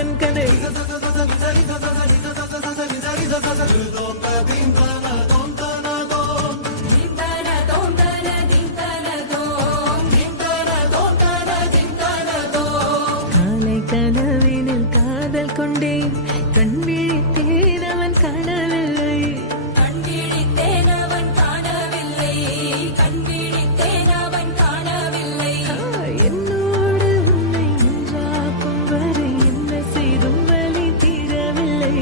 எந்தன் கதை காலை கனவினில் காதல் கொண்டேன் கண் விழித்தேன் அவன் காணவில்லை என்னோடு உன்னை ஒன்றாக்கும் வரை என்ன செய்தும் வலி தீரவில்லை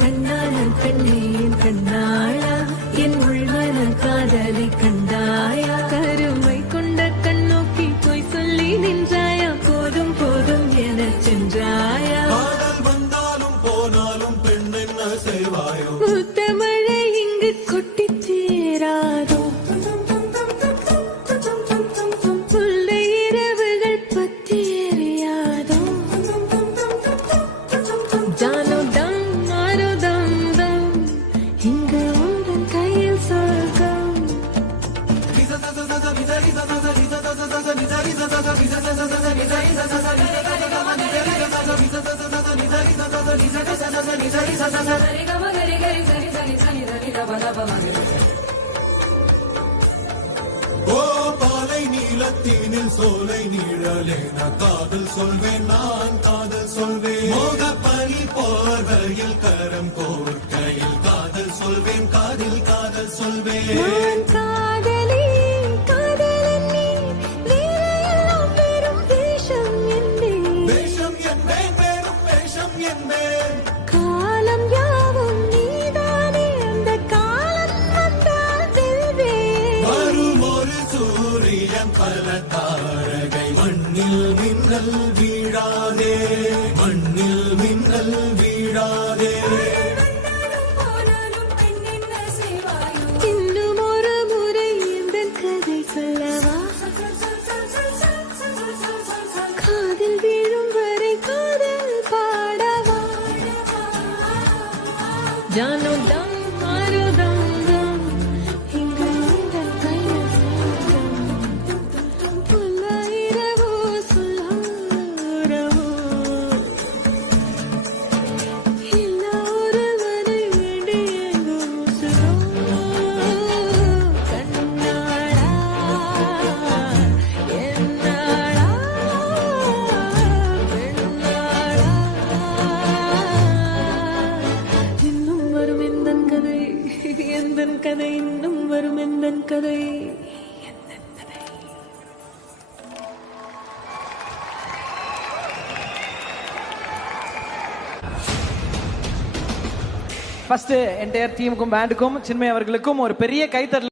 கண்ணான கண்ணே என் கண்ணாளா என் உள்மன காதலை கண்டாயா கருமை கொண்ட கண்ணோக்கி போய் சொல்லி நின்றாயா போதும் போதும் என சென்றாயா வந்தாலும் போனாலும் பெண் என்ன செய்வாயோ முத்தமழை இங்கு கொட்டி தீராதோ புல்லை இரவுகள் பத்தி எறியாதோ ஜானோ தம் மாரோ தம் தம் இங்கு உந்தன் கையில் சொர்க்கம் ஓ பாலை நீலத்தீனில் சோலை நீழலேன காதல் சொல்வேன் நான் காதல் சொல்வேன் மோக பனி போர்வையில் கரம் கோர்க்கையில் காதல் சொல்வேன் காதில் காதல் சொல்வேன் நான் காதலி காதலன் நீ வேறையெல்லாம் பெரும் வேஷம் என்பேன் வேஷம் என்பேன் வேறும் வேஷம் என்பேன் காலம் யாவும் நீதானே அந்த காலம் வந்தால் செல்வேன் வரும் ஒரு சூரியன் பல தாரகை மண்ணில் மின்னல் வீழாதே மண்ணில் மின்னல் வீழாதே இன்னும் ஒரு முறை இந்த கதை சொல்லவா காதில் வீழும் வரை காதல் பாடவா ஜானோ தம் மாரோ தம் தம் இங்கு உந்தன் கையில் சொர்க்கம் புல்லாயிரவோ சொல்லாரவோ இல்லா ஒருவரை வேண்டி எங்கும் உசுரோ கண்ணாளா என்னாளா பெண்ணாளா இன்னும் வரும் எந்தன் கதை எந்தன் கதை இன்னும் வரும் எந்தன் கதை ஃபர்ஸ்ட் என்டையர் டீமுக்கும் பேண்டுக்கும் சின்மய் அவர்களுக்கும் ஒரு பெரிய கைத்தறல்